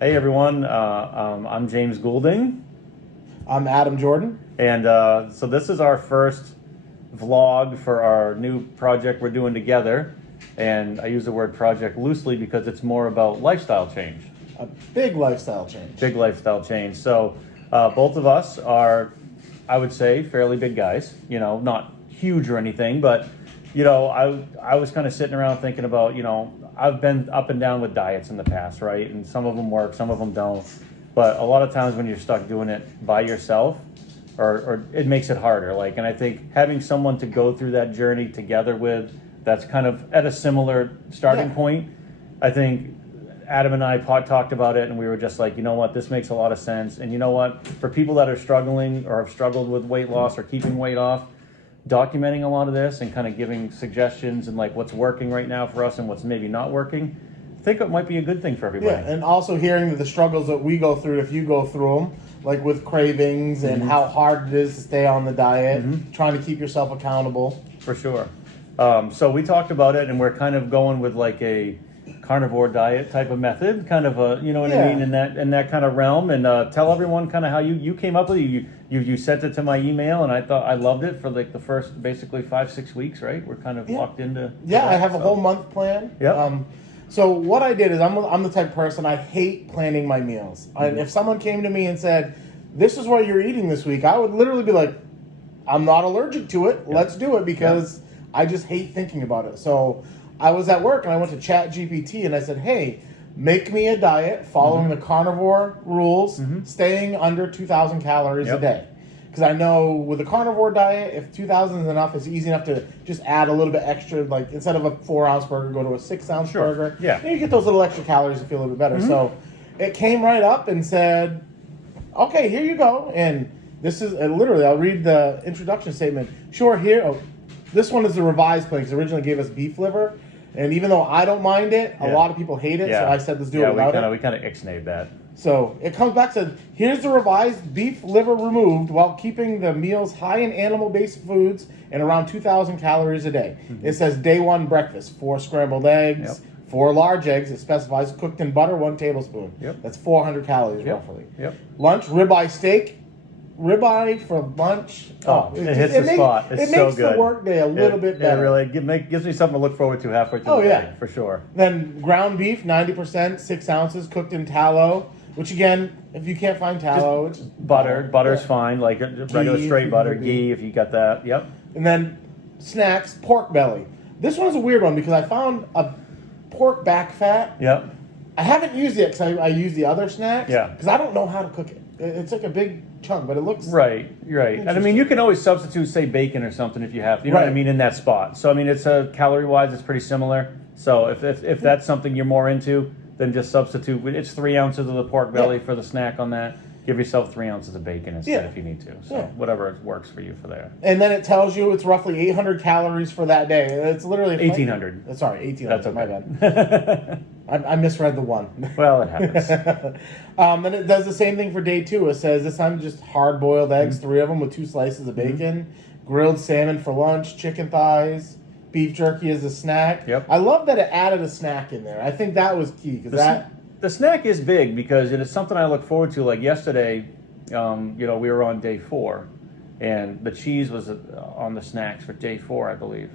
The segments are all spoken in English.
Hey everyone, I'm James Goulding, I'm Adam Jordan. and so this is our first vlog for our new project we're doing together. And I use the word project loosely because it's more about lifestyle change. A big lifestyle change. Big lifestyle change. So both of us are, I would say, fairly big guys. You know, not huge or anything, but you know, I was kind of sitting around thinking about, you know, I've been up and down with diets in the past, right? And some of them work, some of them don't. But a lot of times when you're stuck doing it by yourself, or it makes it harder. Like, and I think having someone to go through that journey together with, that's kind of at a similar starting point. I think Adam and I talked about it, and we were just like, you know what, this makes a lot of sense. And you know what, for people that are struggling or have struggled with weight loss or keeping weight off, documenting a lot of this and kind of giving suggestions and like what's working right now for us and what's maybe not working, I think it might be a good thing for everybody. Yeah, and also hearing the struggles that we go through, if you go through them, like with cravings and how hard it is to stay on the diet, trying to keep yourself accountable. For sure. So we talked about it, and we're kind of going with like a carnivore diet type of method, kind of a, you know what I mean, in that kind of realm. And tell everyone kind of how you came up with it. You sent it to my email, and I thought I loved it for like the first basically 5-6 weeks, right? We're kind of locked into. Yeah, I have a whole month plan. Yep. So what I did is I'm the type of person, I hate planning my meals. If someone came to me and said, "This is what you're eating this week," I would literally be like, "I'm not allergic to it. Let's do it," because I just hate thinking about it. So I was at work and I went to Chat GPT and I said, "Hey, make me a diet following the carnivore rules, staying under 2,000 calories a day." Because I know with a carnivore diet, if 2,000 is enough, it's easy enough to just add a little bit extra. Like instead of a 4-ounce burger, go to a 6-ounce burger. Yeah. And you get those little extra calories to feel a little bit better. So it came right up and said, "Okay, here you go." And this is literally, I'll read the introduction statement. Sure, here. Oh, this one is the revised plan because originally gave us beef liver. And even though I don't mind it, a lot of people hate it. So I said, let's do it without it. We kind of ixnayed that. So it comes back to, here's the revised beef liver removed while keeping the meals high in animal-based foods and around 2,000 calories a day. It says day one breakfast, 4 scrambled eggs, 4 large eggs. It specifies cooked in butter, 1 tablespoon. That's 400 calories roughly. Lunch, ribeye steak. Ribeye for lunch. It hits the spot. It's so good. It makes the workday a little bit better. It really gives me something to look forward to halfway through the day, for sure. Then ground beef, 90%, 6 ounces, cooked in tallow. Which again, if you can't find tallow, it's butter's fine, like regular straight butter, ghee if you got that. Yep. And then snacks, pork belly. This one's a weird one because I found a pork back fat. Yep. I haven't used it because I use the other snacks. Yeah. Because I don't know how to cook it. It's like a big chunk, but it looks right. And I mean, you can always substitute, say, bacon or something if you have to. You know what I mean, in that spot. So I mean, it's calorie-wise, it's pretty similar. So if that's something you're more into, then just substitute. It's 3 ounces of the pork belly for the snack on that. Give yourself 3 ounces of bacon instead if you need to. So whatever works for you for there. And then it tells you it's roughly 800 calories for that day. It's literally 1,800. Sorry, 1,800. That's okay. My bad. I misread the one. Well, it happens. Then it does the same thing for day 2. It says this time just hard-boiled eggs, 3 of them with 2 slices of bacon, grilled salmon for lunch, chicken thighs, beef jerky as a snack. Yep. I love that it added a snack in there. I think that was key because the snack is big because it is something I look forward to. Like yesterday, you know, we were on day 4, and the cheese was on the snacks for day 4, I believe.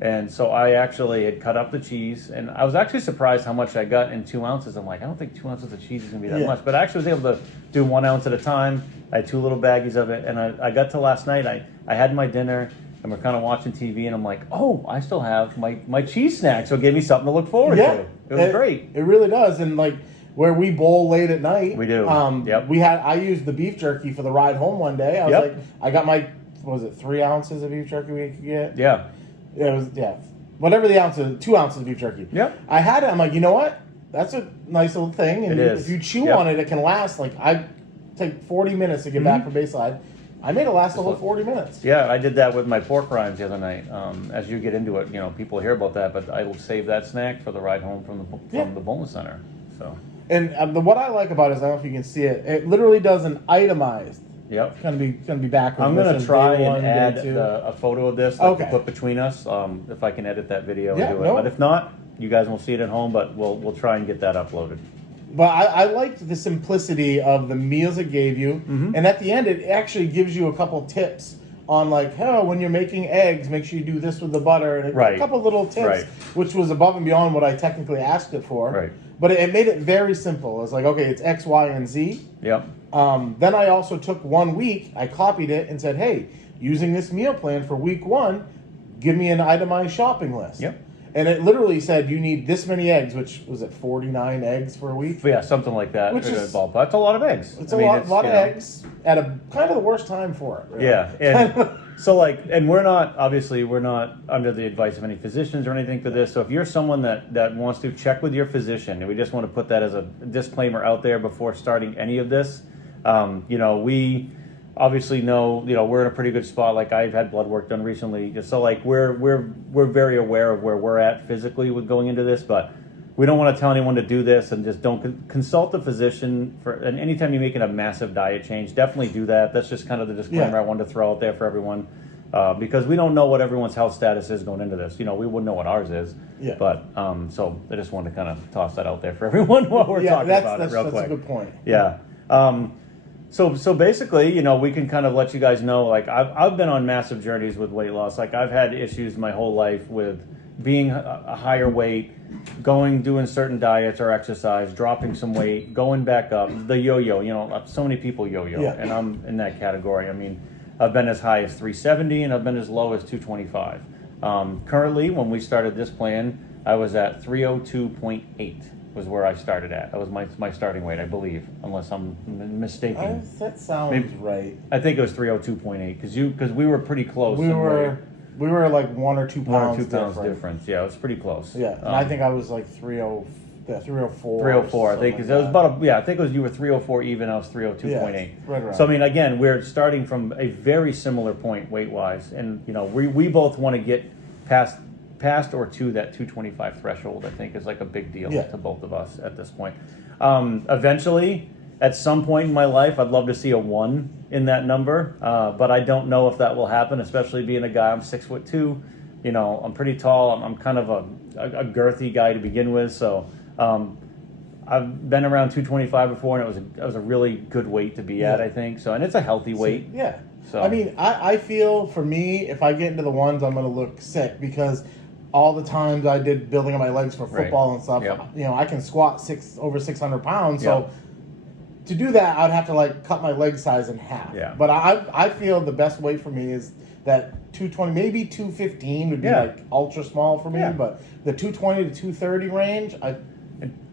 And so I actually had cut up the cheese, and I was actually surprised how much I got in 2 ounces. I'm like, I don't think 2 ounces of cheese is going to be that much. But I actually was able to do 1 ounce at a time. I had 2 little baggies of it, and I got to last night. I had my dinner, and we're kind of watching TV, and I'm like, oh, I still have my cheese snack, so it gave me something to look forward to. It was great. It really does. And like where we bowl late at night, we do. I used the beef jerky for the ride home one day. I was like, I got my, what was it, 3 ounces of beef jerky we could get? Yeah. It was, whatever the ounce is, 2 ounces of beef jerky. Yep. I had it. I'm like, you know what? That's a nice little thing. And it is. If you chew on it, it can last. Like, I take 40 minutes to get back from Bayside. I made it last the whole 40 minutes. Yeah, I did that with my pork rinds the other night. As you get into it, you know, people hear about that, but I will save that snack for the ride home from the bowling center. So. And what I like about it is, I don't know if you can see it, it literally does an itemized. Yep. It's gonna be backwards. I'm gonna try and add a photo of this to put between us. If I can edit that video and do it. But if not, you guys will see it at home. But we'll try and get that uploaded. But I liked the simplicity of the meals it gave you, and at the end, it actually gives you a couple tips on like, oh, when you're making eggs, make sure you do this with the butter, and a couple little tips, which was above and beyond what I technically asked it for. Right. But it made it very simple. It's like, okay, it's X, Y, and Z. Yep. Then I also took 1 week, I copied it and said, hey, using this meal plan for week 1, give me an itemized shopping list. Yep. And it literally said you need this many eggs, which was it 49 eggs for a week? Yeah, something like that. Which is, that's a lot of eggs. It's a lot of eggs at a kind of the worst time for it. Really. Yeah, and so like, and we're not under the advice of any physicians or anything for this. So if you're someone that wants to check with your physician, and we just want to put that as a disclaimer out there before starting any of this, we obviously know, we're in a pretty good spot. Like I've had blood work done recently, so like we're very aware of where we're at physically with going into this, but we don't want to tell anyone to do this, and just don't consult a physician for. And anytime you're making a massive diet change, definitely do that. That's just kind of the disclaimer I wanted to throw out there for everyone, because we don't know what everyone's health status is going into this. We wouldn't know what ours is. Yeah. But so I just wanted to kind of toss that out there for everyone while we're talking about it real quick. That's a good point. Yeah. So basically, we can kind of let you guys know, like I've been on massive journeys with weight loss. Like I've had issues my whole life with being a higher weight, doing certain diets or exercise, dropping some weight, going back up, the yo-yo. So many people yo-yo, and I'm in that category. I mean, I've been as high as 370 and I've been as low as 225. Currently, when we started this plan, I was at 302.8. was where I started at. That was my starting weight, I believe, unless I'm mistaken. That sounds right. I think it was 302.8 because we were pretty close. We were like 1 or 2 pounds. 1 or 2 pounds difference. Yeah, it was pretty close. Yeah, and I think I was like 304. 304, I think, because it was about I think it was you were 304 even. I was 302.8. Yeah, right around. So I mean, again, we're starting from a very similar point weight wise, and we both want to get past or to that 225 threshold. I think is like a big deal to both of us at this point. Eventually, at some point in my life, I'd love to see a 1 in that number, but I don't know if that will happen, especially being a guy. I'm 6'2". I'm pretty tall. I'm kind of a girthy guy to begin with, so I've been around 225 before, and it was a really good weight to be at, I think. So, and it's a healthy weight. Yeah. So I mean, I feel for me, if I get into the 1s, I'm going to look sick because all the times I did building up my legs for football and stuff, I can squat over 600 pounds. So to do that, I'd have to like cut my leg size in half. Yeah. But I feel the best weight for me is that 220, maybe 215 would be like ultra small for me. Yeah. But the 220 to 230 range, I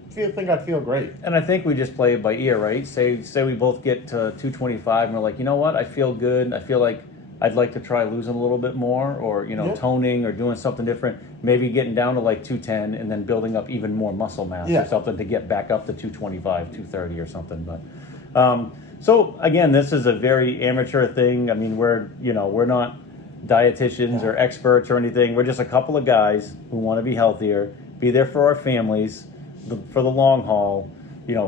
think I'd feel great. And I think we just play it by ear, right? Say we both get to 225 and we're like, you know what? I feel good. I feel like I'd like to try losing a little bit more, or toning or doing something different. Maybe getting down to like 210 and then building up even more muscle mass or something to get back up to 225, 230 or something. But so again, this is a very amateur thing. I mean, we're not dietitians or experts or anything. We're just a couple of guys who want to be healthier, be there for our families, for the long haul.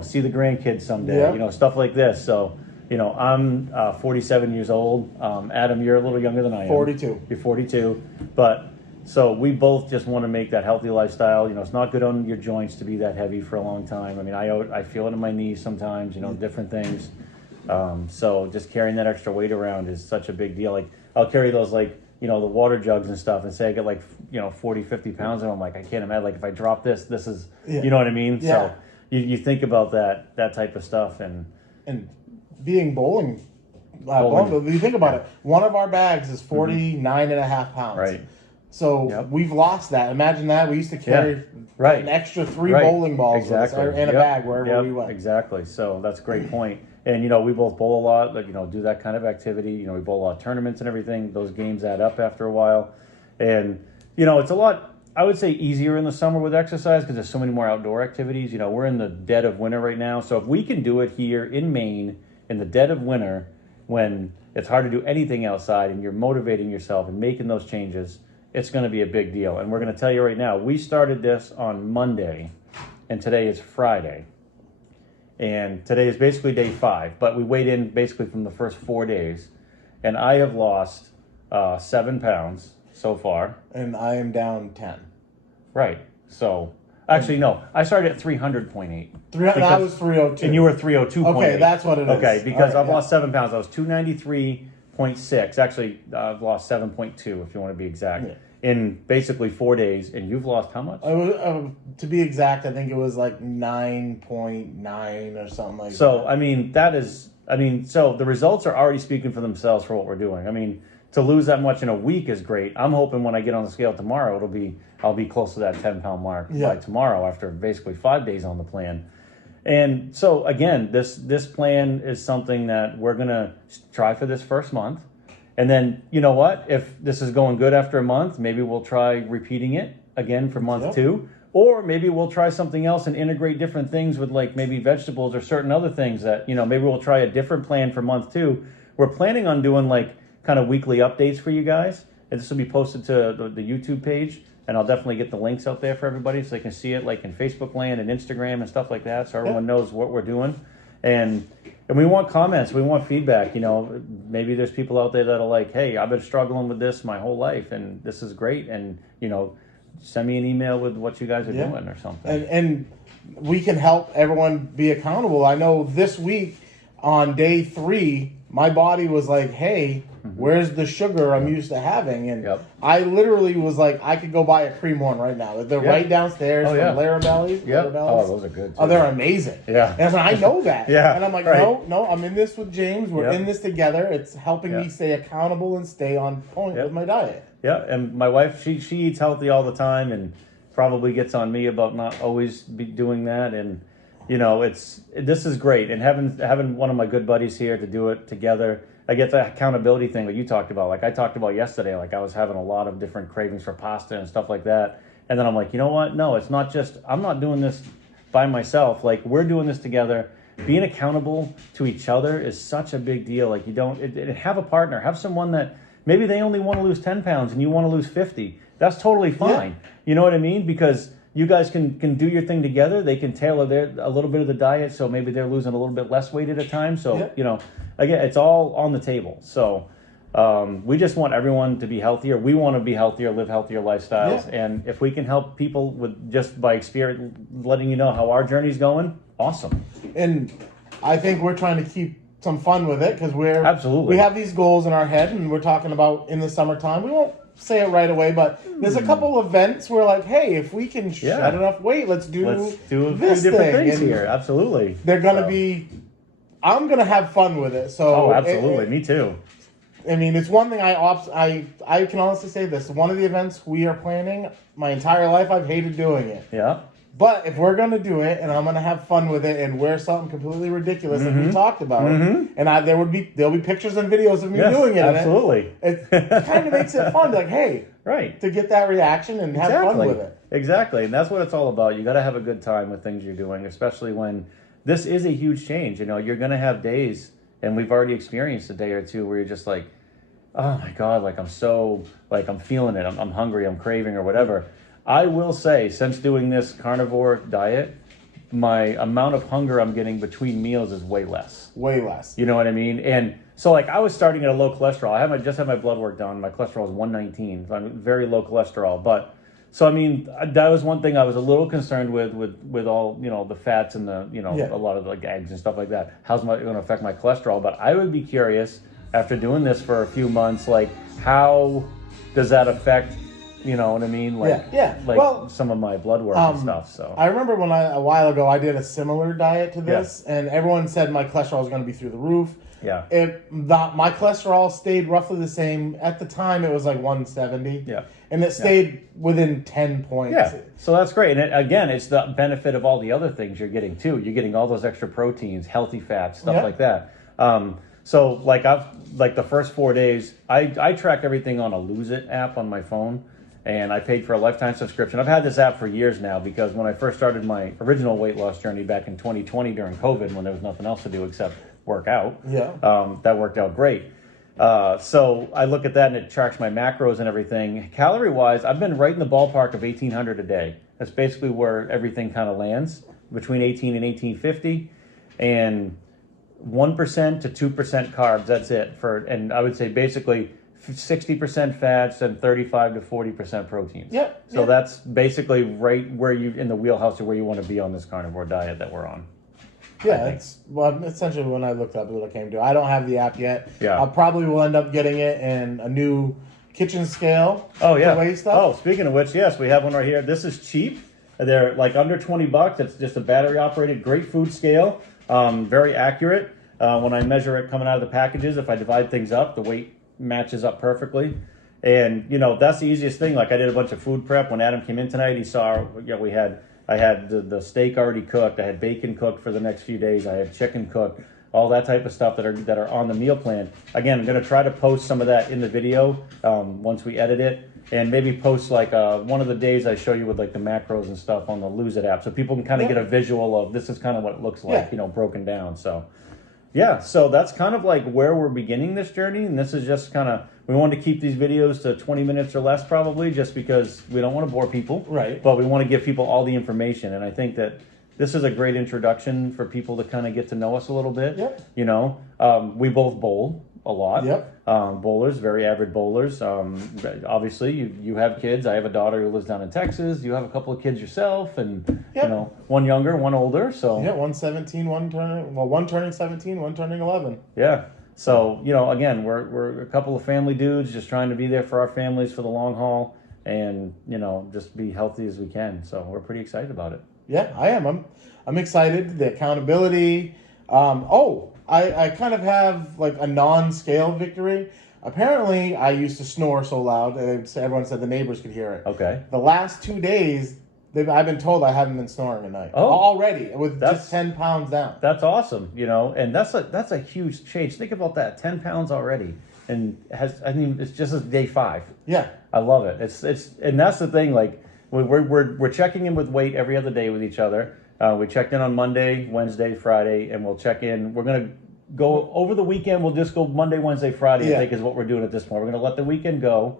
See the grandkids someday. Stuff like this. So. I'm 47 years old. Adam, you're a little younger than I am. 42. You're 42. But so we both just want to make that healthy lifestyle. It's not good on your joints to be that heavy for a long time. I mean, I feel it in my knees sometimes, different things. So just carrying that extra weight around is such a big deal. Like I'll carry those the water jugs and stuff and say I get 40, 50 pounds and I'm like, I can't imagine. Like if I drop this is, you know what I mean? Yeah. So you think about that type of stuff and being bowling. If you think about it, one of our bags is 49 and a half pounds. Right. So we've lost that. Imagine that. We used to carry an extra 3 bowling balls in a bag wherever we went. Exactly. So that's a great point. And, we both bowl a lot, do that kind of activity. We bowl a lot of tournaments and everything. Those games add up after a while. And, it's a lot, I would say, easier in the summer with exercise because there's so many more outdoor activities. We're in the dead of winter right now. So if we can do it here in Maine in the dead of winter when it's hard to do anything outside and you're motivating yourself and making those changes, it's going to be a big deal. And we're going to tell you right now, we started this on Monday and today is Friday. And today is basically day 5, but we weighed in basically from the first 4 days. And I have lost 7 pounds so far. And I am down 10. Right. So Actually, no. I started at 300.8. I was 302. And you were 302.8. Okay, that's what it is. Okay, because All right, I've lost 7 pounds. I was 293.6. Actually, I've lost 7.2 if you want to be exact. Yeah. In basically 4 days. And you've lost how much? To be exact, I think it was like 9.9 or something like that. So, I mean, so the results are already speaking for themselves for what we're doing. I mean, to lose that much in a week is great. I'm hoping when I get on the scale tomorrow, I'll be close to that 10-pound mark by tomorrow after basically 5 days on the plan. And so again, this plan is something that we're gonna try for this first month, and then you know what? If this is going good after a month, maybe we'll try repeating it again for month 2, or maybe we'll try something else and integrate different things with like maybe vegetables or certain other things that maybe we'll try a different plan for month 2. We're planning on doing like kind of weekly updates for you guys, and this will be posted to the YouTube page, and I'll definitely get the links out there for everybody so they can see it like in Facebook land and Instagram and stuff like that, so everyone knows what we're doing. And we want comments, we want feedback. Maybe there's people out there that are like, hey, I've been struggling with this my whole life and this is great, and send me an email with what you guys are doing or something. And we can help everyone be accountable. I know this week on day 3, my body was like, hey, where's the sugar I'm used to having? And I literally was like, I could go buy a cream one right now. They're right downstairs from Larabelli's. Oh, those are good too. Oh, they're amazing. Yeah. And I know that. Yeah. And I'm like, no, I'm in this with James. We're in this together. It's helping me stay accountable and stay on point with my diet. Yeah, and my wife, she eats healthy all the time and probably gets on me about not always be doing that. And this is great, and having one of my good buddies here to do it together. I get the accountability thing that you talked about. Like I talked about yesterday, like I was having a lot of different cravings for pasta and stuff like that. And then I'm like, you know what? No, it's not just, I'm not doing this by myself. Like we're doing this together. Being accountable to each other is such a big deal. Like have a partner, have someone that maybe they only want to lose 10 pounds and you want to lose 50. That's totally fine. Yeah. You know what I mean? Because you guys can do your thing together. They can tailor a little bit of the diet, so maybe they're losing a little bit less weight at a time. So, again, it's all on the table. So we just want everyone to be healthier. We want to be healthier, live healthier lifestyles. Yeah. And if we can help people with just by experience, letting you know how our journey's going, awesome. And I think we're trying to keep some fun with it because Absolutely. We have these goals in our head, and we're talking about in the summertime. We won't say it right away, but there's a couple events where like, hey, if we can shed enough weight, let's do a few this different thing. things here. Absolutely. They're gonna be. I'm gonna have fun with it. So absolutely, me too. I mean, it's one thing I can honestly say this. One of the events we are planning, my entire life I've hated doing it. Yeah. But if we're gonna do it, and I'm gonna have fun with it, and wear something completely ridiculous like we talked about, and there'll be pictures and videos of me doing it. Absolutely. It kind of makes it fun. Like, hey, to get that reaction and have fun with it. Exactly, and that's what it's all about. You got to have a good time with things you're doing, especially when this is a huge change. You're gonna have days, and we've already experienced a day or two where you're just like, oh my God, like I'm feeling it. I'm hungry. I'm craving or whatever. I will say, since doing this carnivore diet, my amount of hunger I'm getting between meals is way less. Way less. You know what I mean? And so, like, I was starting at a low cholesterol. I just had my blood work done. My cholesterol is 119. So I'm very low cholesterol. But, so, I mean, that was one thing I was a little concerned with all, the fats and the, a lot of, like, eggs and stuff like that. How's it going to affect my cholesterol? But I would be curious, after doing this for a few months, like, how does that affect... You know what I mean? Like, like some of my blood work and stuff. So I remember a while ago, I did a similar diet to this, and everyone said my cholesterol was going to be through the roof. Yeah. My cholesterol stayed roughly the same. At the time, it was like 170. Yeah. And it stayed within 10 points. Yeah. So that's great. And again, it's the benefit of all the other things you're getting too. You're getting all those extra proteins, healthy fats, stuff like that. So like the first 4 days, I track everything on a Lose It app on my phone. And I paid for a lifetime subscription. I've had this app for years now because when I first started my original weight loss journey back in 2020 during COVID, when there was nothing else to do except work out, that worked out great. So I look at that and it tracks my macros and everything. Calorie-wise, I've been right in the ballpark of 1,800 a day. That's basically where everything kind of lands, between 18 and 1850. And 1% to 2% carbs, that's it. And I would say basically 60% fats and 35 to 40% proteins. Yep. So that's basically right where you in the wheelhouse of where you want to be on this carnivore diet that we're on. Yeah, it's essentially when I looked up what I came to. I don't have the app yet. Yeah. I probably will end up getting it in a new kitchen scale. Oh yeah. To weigh stuff. Oh, speaking of which, yes, we have one right here. This is cheap. They're like under $20. It's just a battery operated, great food scale, very accurate. When I measure it coming out of the packages, if I divide things up, the weight matches up perfectly. And you know, that's the easiest thing. Like I did a bunch of food prep when Adam came in tonight. He saw, I had the steak already cooked. I had bacon cooked for the next few days. I had chicken cooked. All that type of stuff that are on the meal plan. Again, I'm going to try to post some of that in the video once we edit it, and maybe post like one of the days I show you with like the macros and stuff on the Lose It app, so people can kind of get a visual of this is kind of what it looks like, broken down. So yeah, so that's kind of like where we're beginning this journey, and this is just kind of, we wanted to keep these videos to 20 minutes or less probably, just because we don't want to bore people, right? But we want to give people all the information, and I think that this is a great introduction for people to kind of get to know us a little bit. Yep. You know, we both bowl a lot. Yep. Bowlers, very avid bowlers. Obviously, you have kids. I have a daughter who lives down in Texas. You have a couple of kids yourself, and you know, one younger, one older. So yeah, one 17, one turning 17, one turning 11. Yeah. So you know, again, we're a couple of family dudes just trying to be there for our families for the long haul, and you know, just be healthy as we can. So we're pretty excited about it. Yeah, I am. I'm excited. The accountability. I kind of have like a non-scale victory. Apparently, I used to snore so loud, everyone said the neighbors could hear it. Okay. The last 2 days, I've been told I haven't been snoring at night. Oh, already with just 10 pounds down. That's awesome, you know, and that's a huge change. Think about that, 10 pounds already, and it's just day 5. Yeah, I love it. It's and that's the thing. Like we're checking in with weight every other day with each other. We checked in on Monday, Wednesday, Friday, and we'll check in. We're gonna go over the weekend. We'll just go Monday, Wednesday, Friday. I think is what we're doing at this point. We're gonna let the weekend go,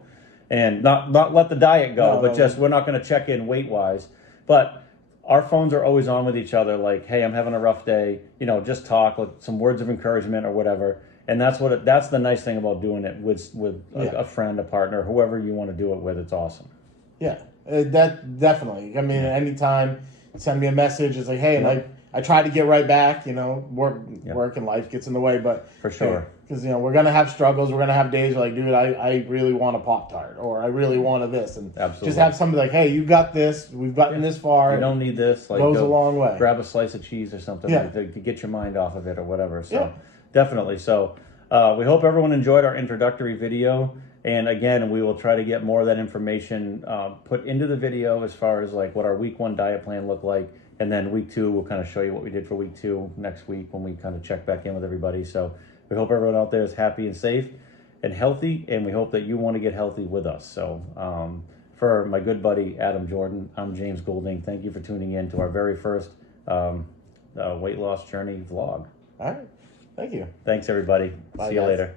and not let the diet go, but just we're not gonna check in weight wise. But our phones are always on with each other. Like, hey, I'm having a rough day. You know, just talk with some words of encouragement or whatever. And that's that's the nice thing about doing it with a friend, a partner, whoever you want to do it with. It's awesome. Yeah, that definitely. I mean, anytime send me a message, it's like, hey, and I try to get right back. You know, work and life gets in the way, but for sure, because you know we're gonna have struggles. We're gonna have days where like, dude, I really want a Pop-Tart, or I really want a this, and just have somebody like, hey, you got this. We've gotten this far. You don't need this. Like, goes a long way. Grab a slice of cheese or something to get your mind off of it or whatever. So definitely. So we hope everyone enjoyed our introductory video. And again, we will try to get more of that information put into the video as far as like what our week 1 diet plan looked like. And then week 2, we'll kind of show you what we did for week 2 next week when we kind of check back in with everybody. So we hope everyone out there is happy and safe and healthy. And we hope that you want to get healthy with us. So for my good buddy, Adam Jordan, I'm James Goulding. Thank you for tuning in to our very first weight loss journey vlog. All right. Thank you. Thanks, everybody. Bye, See you guys. later.